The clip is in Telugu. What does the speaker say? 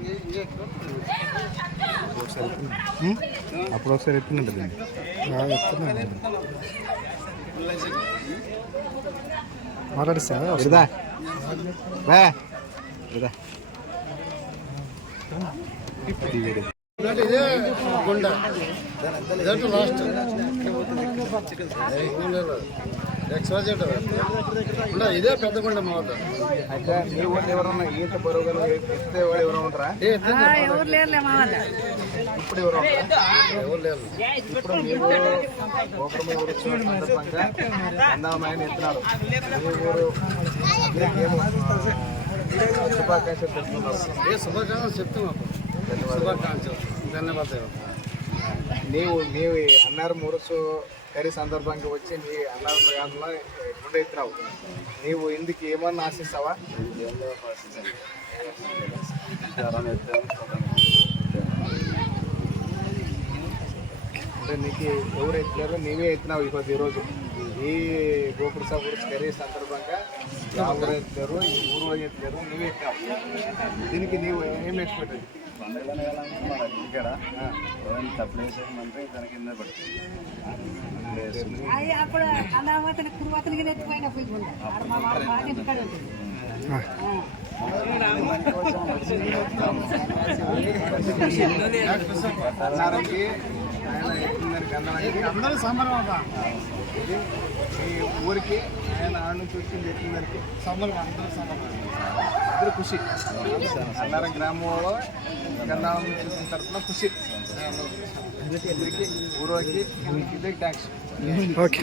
이제 이제 అప్పుడు ఒకసారి ఎత్తున్నట్టు మాట్లాడిస్తా వస్తుందా రా. రా ఇదే గుండ? ఇదంటే లాస్ట్? ఇదే పెద్ద గుండ మా వద్ద అయితే మీ ఊళ్ళో ఎవరన్నా ఈత బరువులు ఎత్తే వాళ్ళు ఎవరు ఉంటారా. ఎవరు లేరులే మా వాళ్ళ. ఇప్పుడు ఎవరు ఎవరు లేరు. ఇప్పుడు మీ ఊరు సందర్భంగా అందమైన ఎత్తున్నారు మీ శుభాకాంక్షలు చెప్తున్నాం శుభాకాంక్షలు. ధన్యవాదాలు. నీవు నీవు అన్నారు మురుసు కరి సందర్భంగా వచ్చి నీ అన్నారు గాంధీలో గుండె నీవు ఇందుకు ఏమన్నా ఆశిస్తావా? అంటే నీకు ఎవరు ఎత్తినారో నీవే ఎత్తినావు ఇవ్వదు ఈరోజు ఈ గోపురస గురించి కరీ సందర్భంగా ఎవరు ఎత్తారు ఈ ఊరు ఎత్తారు నీవే ఎత్తినావు. దీనికి నీవు ఏం ఎక్స్పెక్ట్ అయ్యి అప్పుడు అనామతని కురువతనికి ఎత్తిపోయిన పోయి ఉండే ఆడ మా వాళ్ళ మాట ఇంటికాడ ఉంటుంది అందరూ సంబరం ఈ ఊరికి ఆయన ఆడ నుంచి వచ్చింది ఎత్తిందానికి సంబరం అందరూ సంబరం అందరూ ఖుషి అన్నారం గ్రామంలో గంధాళం నుంచి వచ్చిన తరఫున ఖుషి అందరికీ ఊరికి ఇద్దరికి థ్యాంక్స్ ఓకే